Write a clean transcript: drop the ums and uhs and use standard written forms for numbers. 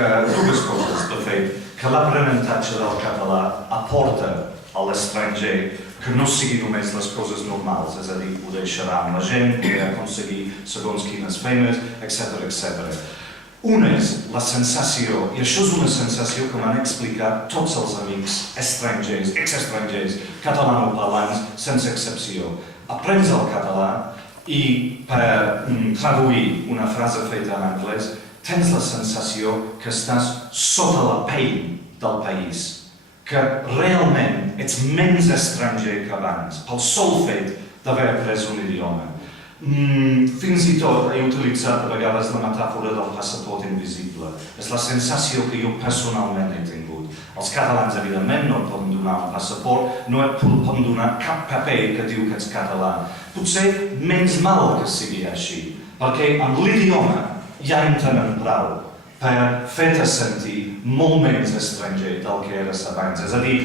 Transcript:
dues coses, de fet, que l'aprenentatge del català aporta a l'estranger que no sigui només les coses normals, és a dir, poder xerrar amb la gent, poder aconseguir segons quines feines, etc. Una és la sensació, i això és una sensació que m'han explicat tots els amics estrangers, exestrangers, catalanoparlants, sense excepció. Aprens el català i per traduir una frase feta en anglès tens la sensació que estàs sota la pell del país, que realment ets menys estranger que abans, pel sol fet d'haver après un idioma. Fins i tot he utilitzat a vegades la metàfora del passaport invisible. És la sensació que jo personalment he tingut. Els catalans, evidentment, no et poden donar un passaport, no et poden donar cap paper que diu que ets català. Potser menys mal que sigui així, perquè amb l'idioma ja en tenen prou per fer-te sentir molt menys estranger del que eres abans. És a dir,